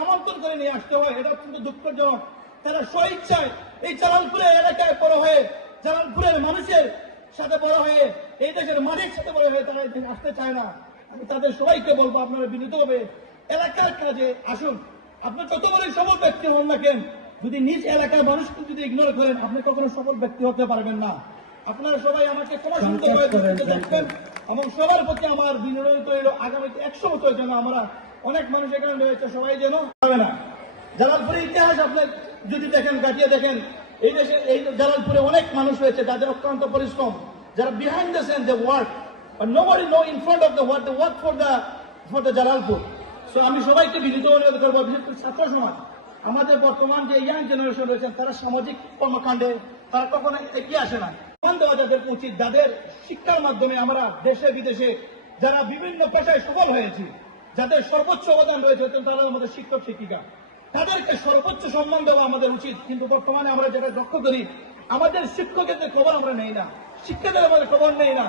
আমন্ত্রণ করে নিয়ে আসতে হয়, এটা অত্যন্ত দুঃখজনক। তারা স্বইচ্ছায় এই জালালপুরের এলাকায় বড় হয়ে, জালালপুরের মানুষের সাথে বড় হয়ে, এই দেশের মাটির সাথে বড় হয়ে তারা এখানে আসতে চায় না। আমি তাদের সবাইকে বলবো, আপনারা বিনীতভাবে এলাকার কাজে আসুন। আপনার যত বড় সফল ব্যক্তি হন না কেন, যদি নিজ এলাকার মানুষকে যদি ইগনোর করেন, আপনি কখনো সফল ব্যক্তি হতে পারবেন না। আপনারা সবাই আমাকে ক্ষমা সুন্দরভাবে দেখবেন এবং সবার প্রতি আমার বিনয় রইল, আগামী 100 বছরের জন্য আমরা অনেক মানুষ এখানে রয়েছে, সবাই যেন হবে না। জালালপুরের ইতিহাস আপনি যদি দেখেন, কাটিয়ে দেখেন, এই দেশে এই জালালপুরে অনেক মানুষ রয়েছে যাদের অত্যন্ত পরিশ্রম, যারা behind the scene they work, but nobody know in front of the work, they work for the Jalalpur. So আমি সবাইকে বিনীত অনুরোধ করবো, বিশেষ করে ছাত্র সমাজ, আমাদের বর্তমান যে ইয়াং জেনারেশন রয়েছেন, তারা সামাজিক কর্মকাণ্ডে তারা কখনো এগিয়ে আসে না। সম্মান দেওয়া যাদের উচিত, যাদের শিক্ষার মাধ্যমে আমরা দেশে বিদেশে যারা বিভিন্ন পেশায় সফল হয়েছি, যাদের সর্বোচ্চ অবদান রয়েছে, তারা আমাদের শিক্ষক শিক্ষিকা, তাদেরকে সর্বোচ্চ সম্মান দেওয়া আমাদের উচিত। কিন্তু বর্তমানে আমরা যেটা লক্ষ্য করি, আমাদের শিক্ষকদের খবর আমরা নেই না, শিক্ষকদের আমাদের খবর নেই না।